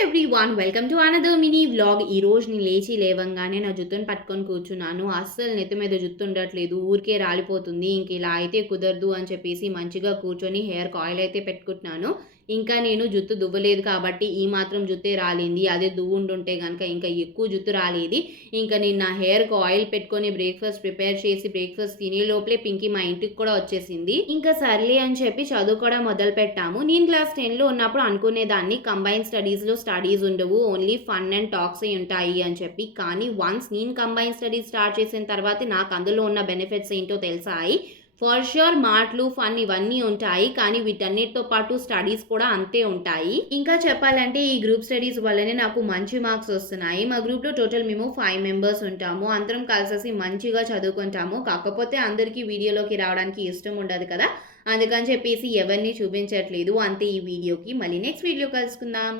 Everyone welcome to another mini vlog. ఈ రోజు నేను లేవంగానే నా జుట్టుని పట్టుకొని కూర్చున్నాను. అస్సలు నెత్తి మీద జుట్టు ఉండట్లేదు, ఊరికే రాలిపోతుంది. ఇంక ఇలా అయితే కుదరదు అని చెప్పేసి మంచిగా కూర్చొని హెయిర్‌కి ఆయిల్ అయితే పెట్టుకుంటున్నాను. ఇంకా నేను జుట్టు దువ్వలేదు కాబట్టి ఈ మాత్రం జుట్టే రాలింది. అదే దువ్వుండుంటే గనక ఇంకా ఎక్కువ జుట్టు రాలేది. ఇంకా నేను నా హెయిర్‌కి ఆయిల్ పెట్టుకొని బ్రేక్‌ఫాస్ట్ ప్రిపేర్ చేసి బ్రేక్‌ఫాస్ట్ తినే లోపలే పింకీ మా ఇంటికి కూడా వచ్చేసింది. ఇంకా సర్లే అని చెప్పి చదువుకోవడం మొదలుపెట్టాము. నేను క్లాస్ 10లో ఉన్నప్పుడు అనుకునేదాన్ని కంబైన్డ్ స్టడీస్‌లో స్టడీస్ ఉండవు. ఓన్లీ ఫన్ అండ్ టాక్సే ఉంటాయి అని చెప్పి. కానీ వన్స్ నేను కంబైన్డ్ స్టడీస్ స్టార్ట్ చేసిన తర్వాతే నాకు అందులో ఉన్న బెనిఫిట్స్ ఏంటో తెలిసాయి. ఫర్ ష్యూర్ మాటలు, ఫన్ ఇవన్నీ ఉంటాయి. కానీ వీటన్నిటితో పాటు స్టడీస్ కూడా అంతే ఉంటాయి. ఇంకా చెప్పాలంటే ఈ గ్రూప్ స్టడీస్ వల్లనే నాకు మంచి మార్క్స్ వస్తున్నాయి. మా గ్రూప్‌లో టోటల్ మేము 5 మెంబర్స్ ఉంటాము. అందరం కలిసేసి మంచిగా చదువుకుంటాము. కాకపోతే అందరికీ వీడియోలోకి రావడానికి ఇష్టం ఉండదు కదా! అందుకని చెప్పేసి ఎవరిని చూపించట్లేదు. అంతే ఈ వీడియోకి. మళ్ళీ నెక్స్ట్ వీడియో కలుసుకుందాం.